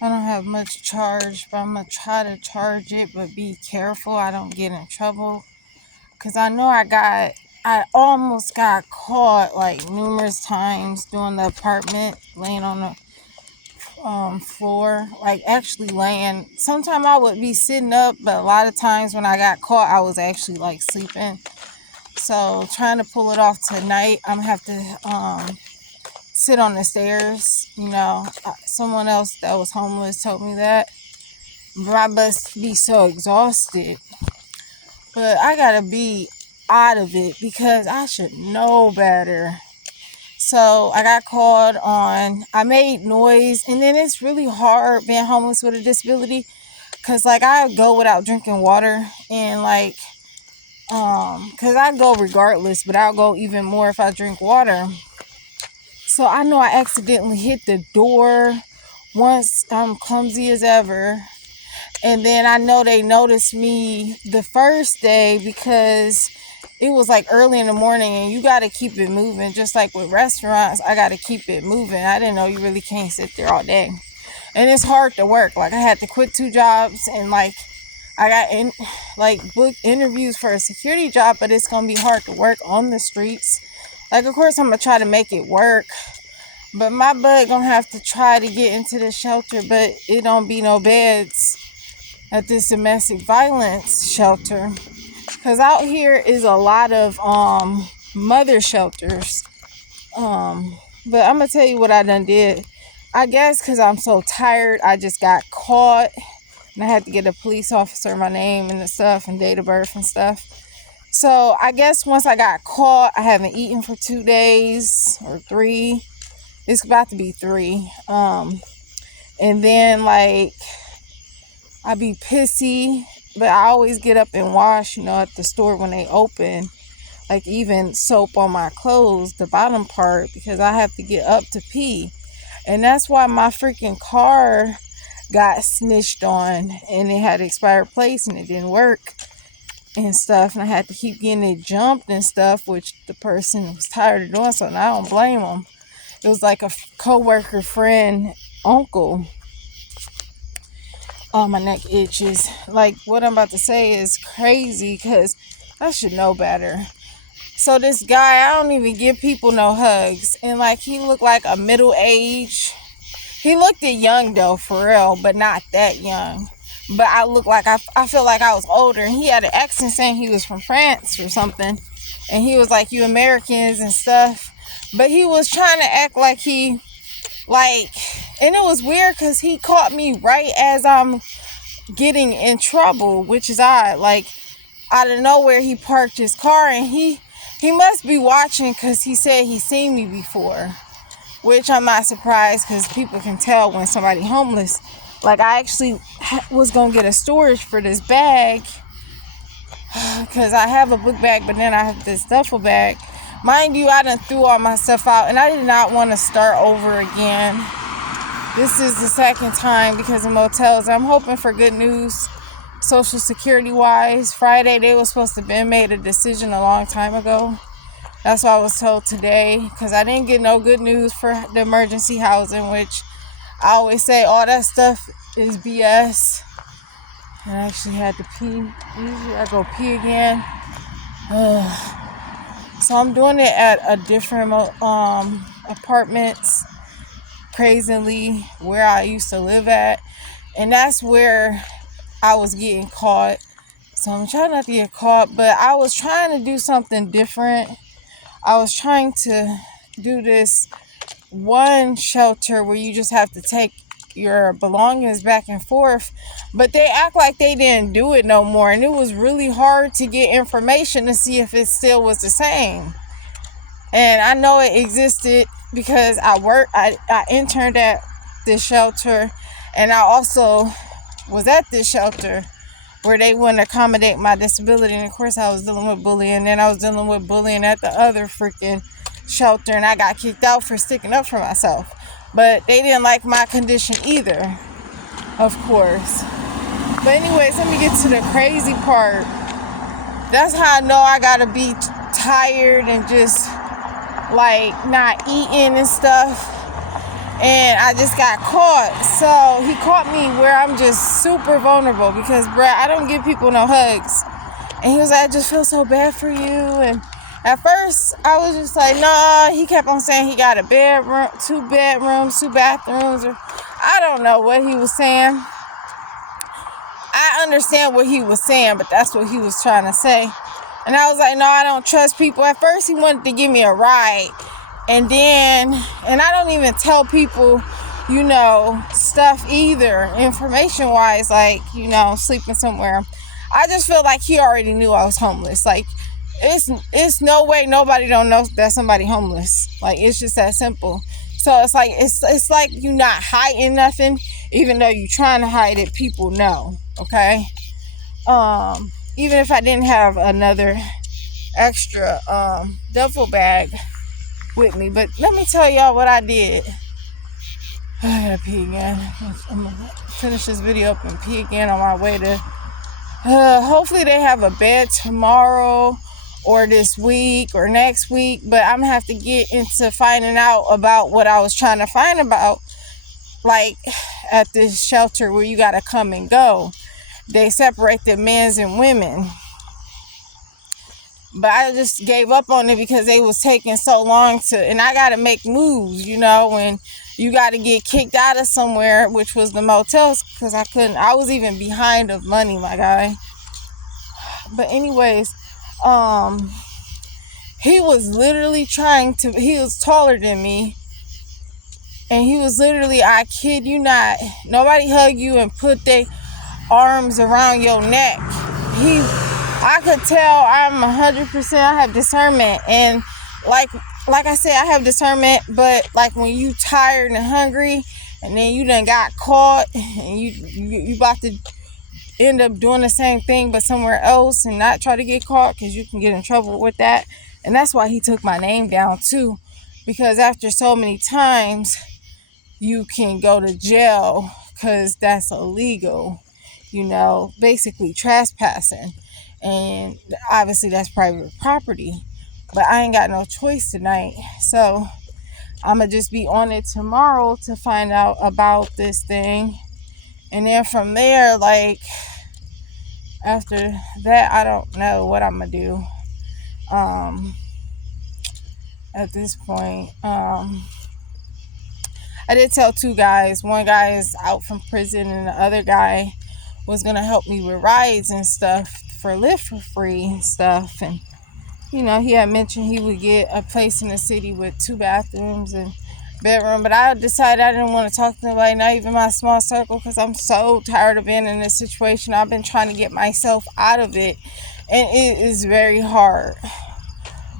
I don't have much charge, but I'm going to try to charge it, but be careful I don't get in trouble. Because I know I almost got caught like numerous times doing the apartment, laying on the floor, like actually laying. Sometimes I would be sitting up, but a lot of times when I got caught, I was actually like sleeping. So trying to pull it off tonight, I'm gonna have to sit on the stairs. Someone else that was homeless told me that. But I must be so exhausted. But I gotta be out of it because I should know better. So I got called on, I made noise, and then it's really hard being homeless with a disability because like I go without drinking water, and like because I go regardless, but I'll go even more if I drink water. So I know I accidentally hit the door once. I'm clumsy as ever. And then I know they noticed me the first day because it was like early in the morning, and you got to keep it moving. Just like with restaurants, I got to keep it moving. I didn't know you really can't sit there all day. And it's hard to work. Like I had to quit 2 jobs, and like I got booked interviews for a security job, but it's going to be hard to work on the streets. Like, of course, I'm going to try to make it work. But my butt going to have to try to get into the shelter, but it don't be no beds at this domestic violence shelter. Because out here is a lot of mother shelters. But I'm going to tell you what I done did. I guess because I'm so tired, I just got caught. And I had to get a police officer my name and the stuff and date of birth and stuff. So I guess once I got caught, I haven't eaten for 2 days or 3. It's about to be 3. And then like I be pissy, but I always get up and wash, at the store when they open. Like even soap on my clothes, the bottom part, because I have to get up to pee. And that's why my freaking car got snitched on, and it had expired plates and it didn't work and stuff. And I had to keep getting it jumped and stuff, which the person was tired of doing, so now I don't blame them. It was like a co-worker, friend, uncle. Oh, my neck itches. Like, what I'm about to say is crazy because I should know better. So this guy, I don't even give people no hugs. And, like, he looked like a middle age. He looked young, though, for real, but not that young. But I look like, I feel like I was older. And he had an accent saying he was from France or something. And he was like, you Americans and stuff. But he was trying to act like and it was weird because he caught me right as I'm getting in trouble, which is odd. Like, out of nowhere, he parked his car, and he must be watching because he said he seen me before, which I'm not surprised because people can tell when somebody homeless. Like, I actually was going to get a storage for this bag because I have a book bag, but then I have this duffel bag. Mind you, I done threw all my stuff out, and I did not want to start over again. This is the second time because of motels. I'm hoping for good news, Social Security wise. Friday, they were supposed to have made a decision a long time ago. That's what I was told today, because I didn't get no good news for the emergency housing, which I always say all that stuff is BS. And I actually had to pee. Usually I go pee again. So I'm doing it at a different apartments, crazily, where I used to live at. And that's where I was getting caught. So I'm trying not to get caught, but I was trying to do something different. I was trying to do this one shelter where you just have to take your belongings back and forth, but they act like they didn't do it no more, and it was really hard to get information to see if it still was the same. And I know it existed because I interned at this shelter, and I also was at this shelter where they wouldn't accommodate my disability. And of course I was dealing with bullying, and then I was dealing with bullying at the other freaking shelter, and I got kicked out for sticking up for myself. But they didn't like my condition either, of course. But anyways, let me get to the crazy part. That's how I know I gotta be tired and just like not eating and stuff. and I just got caught. So he caught me where I'm just super vulnerable because, bruh, I don't give people no hugs. And he was like, I just feel so bad for you. And at first, I was just like, nah. He kept on saying he got a bedroom, 2 bedrooms, 2 bathrooms. Or I don't know what he was saying. I understand what he was saying, but that's what he was trying to say. And I was like, no, I don't trust people. At first, he wanted to give me a ride. And I don't even tell people, stuff either, information-wise, like, sleeping somewhere. I just feel like he already knew I was homeless. Like, it's no way nobody don't know that somebody homeless. Like, it's just that simple. So it's like you not hiding nothing, even though you trying to hide it. People know, okay? Even if I didn't have another extra duffel bag with me, but let me tell y'all what I did. I gotta pee again. I'm gonna finish this video up and pee again on my way to. Hopefully they have a bed tomorrow or this week or next week, but I'm gonna have to get into finding out about what I was trying to find about, like at this shelter where you gotta come and go. They separate the men's and women. But I just gave up on it because they was taking so long and I got to make moves, when you got to get kicked out of somewhere, which was the motels, because I was even behind of money, my guy. But anyways, he was literally he was taller than me. And he was literally, I kid you not, nobody hug you and put their arms around your neck. I could tell I'm 100%, I have discernment. And like I said, I have discernment, but like when you tired and hungry and then you done got caught and you about to end up doing the same thing but somewhere else and not try to get caught, because you can get in trouble with that. And that's why he took my name down too, because after so many times you can go to jail because that's illegal, basically trespassing. And obviously that's private property. But I ain't got no choice tonight. So I'm going to just be on it tomorrow to find out about this thing. And then from there, like, after that, I don't know what I'm going to do. At this point, I did tell 2 guys. One guy is out from prison and the other guy was going to help me with rides and stuff for Lyft for free and stuff. And he had mentioned he would get a place in the city with 2 bathrooms and bedroom, but I decided I didn't want to talk to nobody, not even my small circle, because I'm so tired of being in this situation. I've been trying to get myself out of it, and it is very hard.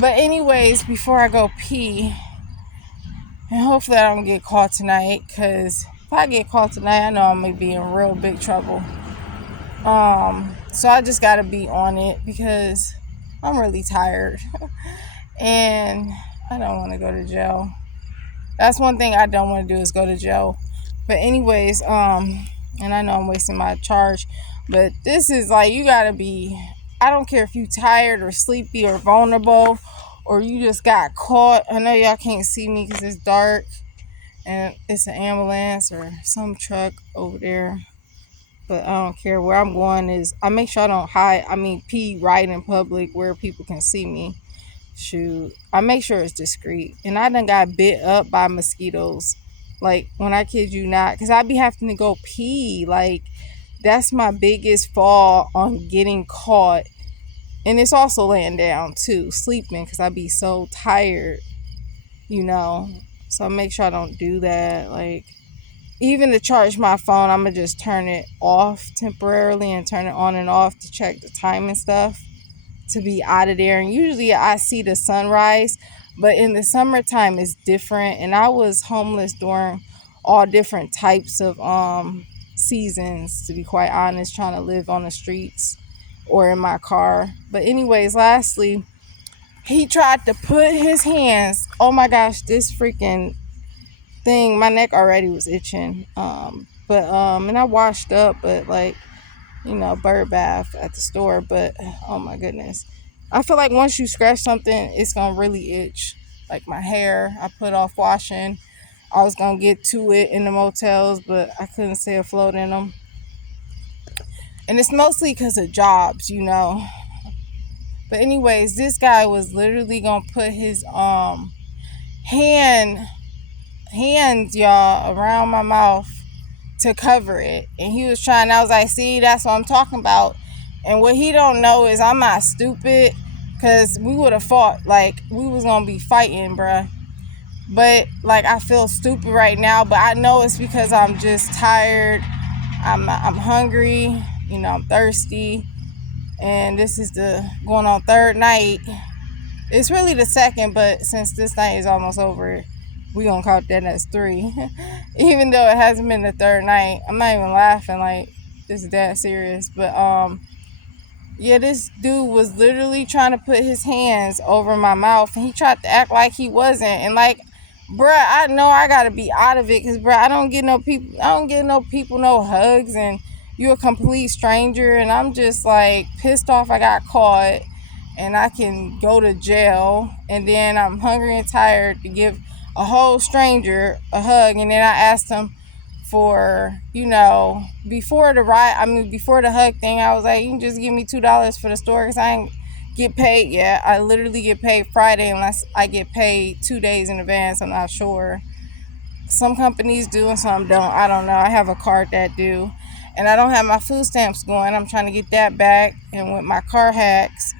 But anyways, before I go pee, and hopefully I don't get caught tonight, because if I get caught tonight, I know I'm going to be in real big trouble. So I just got to be on it because I'm really tired and I don't want to go to jail. That's one thing I don't want to do, is go to jail. But anyways, and I know I'm wasting my charge, but this is like, you got to be, I don't care if you tired or sleepy or vulnerable or you just got caught. I know y'all can't see me because it's dark and it's an ambulance or some truck over there. But I don't care. Where I'm going is, I make sure I don't pee right in public where people can see me. Shoot, I make sure it's discreet. And I done got bit up by mosquitoes. Like, when I kid you not, because I be having to go pee. Like, that's my biggest fall on getting caught. And it's also laying down too, sleeping, because I be so tired, So I make sure I don't do that. Like, even to charge my phone, I'm going to just turn it off temporarily and turn it on and off to check the time and stuff, to be out of there. And usually I see the sunrise, but in the summertime it's different. And I was homeless during all different types of seasons, to be quite honest, trying to live on the streets or in my car. But anyways, lastly, he tried to put his hands, oh my gosh, this freaking thing, my neck already was itching, and I washed up, but like, bird bath at the store, but oh my goodness, I feel like once you scratch something, it's gonna really itch. Like my hair, I put off washing, I was gonna get to it in the motels, but I couldn't stay afloat in them. And it's mostly because of jobs, you know. But anyways, this guy was literally gonna put his hand hands, y'all, around my mouth to cover it. And he was trying, I was like, see, that's what I'm talking about. And what he don't know is I'm not stupid, because we would have fought. Like, we was gonna be fighting, bruh. But like, I feel stupid right now, but I know it's because I'm just tired. I'm hungry, you know, I'm thirsty. And this is the going on third night. It's really the second, but since this night is almost over, we gonna count that as 3. Even though it hasn't been the third night. I'm not even laughing, like, this is that serious. But yeah, this dude was literally trying to put his hands over my mouth, and he tried to act like he wasn't. And like, bruh, I know I gotta be out of it, because bruh, I don't get no people no hugs, and you're a complete stranger. And I'm just like pissed off I got caught and I can go to jail, and then I'm hungry and tired to give a whole stranger a hug. And then I asked him for, you know, before the hug thing, I was like, you can just give me $2 for the store, because I ain't get paid yet. I literally get paid Friday unless I get paid 2 days in advance. I'm not sure. Some companies do and some don't. I don't know. I have a card that do. And I don't have my food stamps going. I'm trying to get that back. And with my car hacks,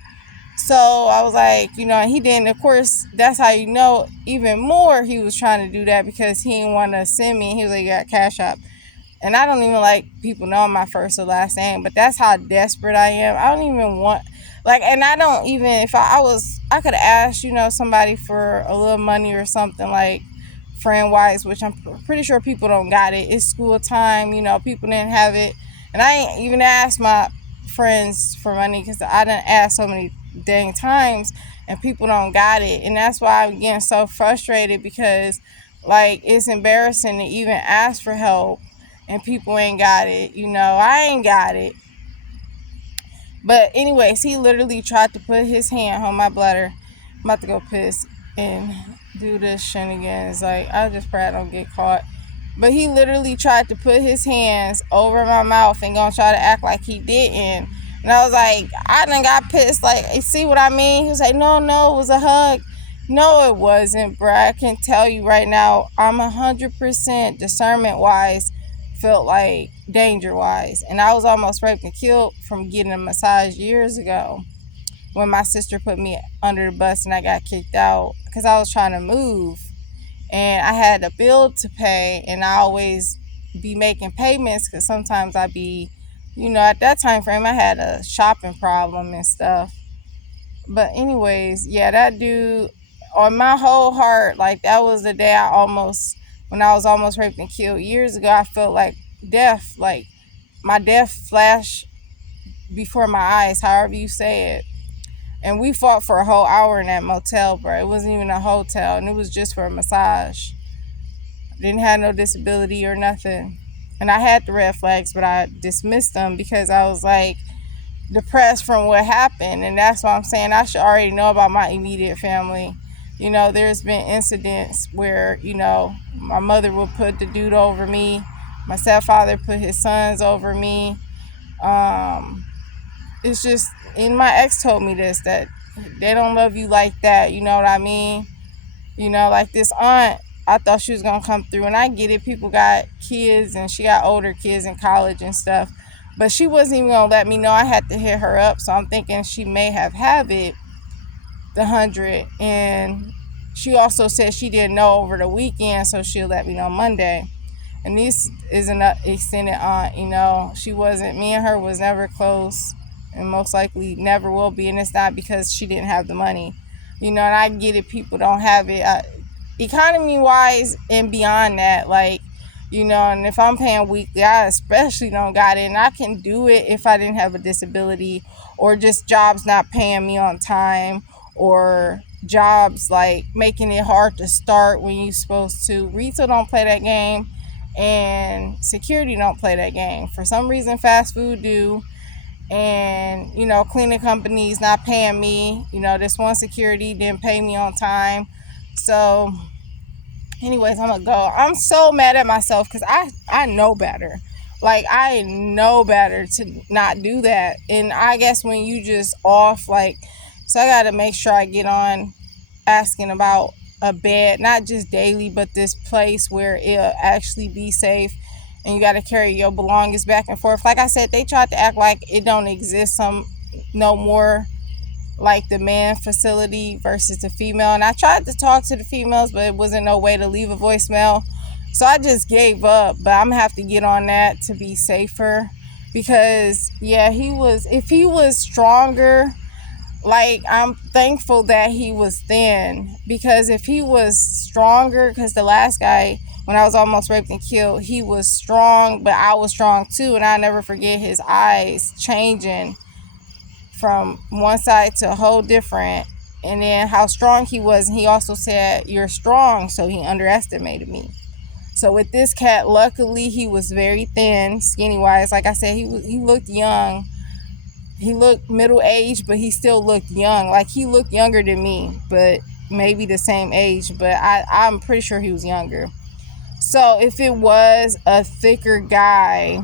so I was like, you know, he didn't, of course, that's how you know even more he was trying to do that, because he didn't want to send me. He was like, you got Cash App. And I don't even like people knowing my first or last name, but that's how desperate I am. I don't even want, like, and I don't even, if I could have asked, you know, somebody for a little money or something, like, friend-wise, which I'm pretty sure people don't got it. It's school time, you know, people didn't have it. And I ain't even asked my friends for money, because I done asked so many dang times, and people don't got it. And that's why I'm getting so frustrated, because, like, it's embarrassing to even ask for help, and people ain't got it. You know, I ain't got it. But anyways, he literally tried to put his hand on my bladder. I'm about to go piss and do this shenanigans. Like, I just pray I don't get caught. But he literally tried to put his hands over my mouth and gonna try to act like he didn't. And I was like, I done got pissed. Like, you see what I mean? He was like, no, it was a hug. No, it wasn't, bruh. I can tell you right now, I'm 100% discernment-wise felt like danger-wise. And I was almost raped and killed from getting a massage years ago, when my sister put me under the bus and I got kicked out because I was trying to move. And I had a bill to pay, and I always be making payments, because sometimes I be, you know, at that time frame I had a shopping problem and stuff. But anyways, yeah, that dude, on my whole heart, like, that was the day when I was almost raped and killed years ago, I felt like death, like my death flashed before my eyes, however you say it. And we fought for a whole hour in that motel, bro. It wasn't even a hotel, and it was just for a massage. Didn't have no disability or nothing. And I had the red flags, but I dismissed them because I was like depressed from what happened. And that's why I'm saying I should already know about my immediate family. You know, there's been incidents where, you know, my mother would put the dude over me. My stepfather put his sons over me. It's just, and my ex told me this, that they don't love you like that. You know what I mean? You know, like this aunt, I thought she was gonna come through, and I get it. People got kids, and she got older kids in college and stuff, but she wasn't even gonna let me know. I had to hit her up, so I'm thinking she may have it, the 100. And she also said she didn't know over the weekend, so she'll let me know Monday. And this is an extended aunt. You know, me and her was never close, and most likely never will be. And it's not because she didn't have the money, you know. And I get it, people don't have it, economy wise and beyond that, like, you know. And if I'm paying weekly, I especially don't got it. And I can do it if I didn't have a disability, or just jobs not paying me on time, or jobs like making it hard to start when you're supposed to. Retail don't play that game, and security don't play that game. For some reason, fast food do. And, you know, cleaning companies not paying me. You know, this one security didn't pay me on time. So Anyways, I'm gonna go. I'm so mad at myself because I know better. Like, I know better to not do that. And I guess when you just off, like, so I gotta make sure I get on asking about a bed, not just daily, but this place where it'll actually be safe. And you gotta carry your belongings back and forth. Like I said, they tried to act like it don't exist no more, like the man facility versus the female. And I tried to talk to the females, but it wasn't no way to leave a voicemail. So I just gave up. But I'm gonna have to get on that to be safer. Because yeah, if he was stronger, like, I'm thankful that he was thin. Because if he was stronger, because the last guy, when I was almost raped and killed, he was strong, but I was strong too. And I never forget his eyes changing from one side to a whole different, and then how strong he was. And he also said, "You're strong," so he underestimated me. So with this cat, luckily he was very thin, skinny wise. Like I said, he looked young. He looked middle aged, but he still looked young. Like, he looked younger than me, but maybe the same age. But I'm pretty sure he was younger. So if it was a thicker guy,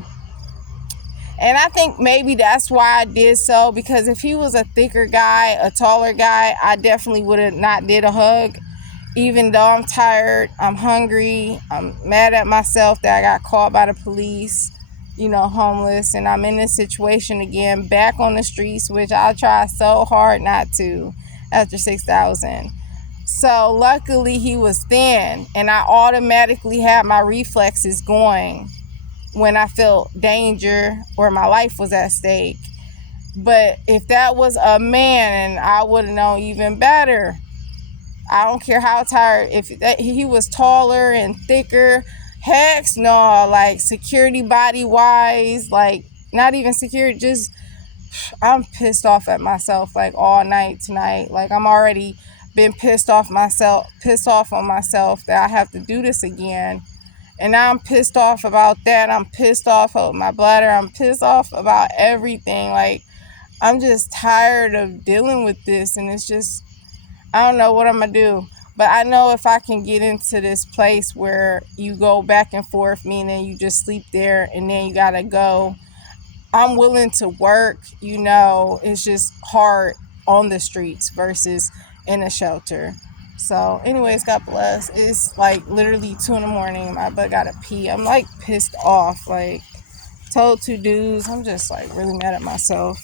and I think maybe that's why I did so, because if he was a thicker guy, a taller guy, I definitely would have not did a hug. Even though I'm tired, I'm hungry, I'm mad at myself that I got caught by the police, homeless, and I'm in this situation again, back on the streets, which I try so hard not to after 6,000. So luckily he was thin, and I automatically had my reflexes going when I felt danger or my life was at stake. But if that was a man, I would have known even better. I don't care how tired. If he was taller and thicker, heck no. Like, security body wise, like, not even security, just, I'm pissed off at myself, like, all night tonight. Like, I'm already been pissed off on myself that I have to do this again. And now I'm pissed off about that. I'm pissed off of my bladder. I'm pissed off about everything. Like, I'm just tired of dealing with this. And it's just, I don't know what I'm going to do. But I know if I can get into this place where you go back and forth, meaning you just sleep there and then you got to go, I'm willing to work. It's just hard on the streets versus in a shelter. So anyways, God bless. It's like literally 2 a.m. My butt gotta pee. I'm like pissed off. Like, told 2 dudes. I'm just like really mad at myself.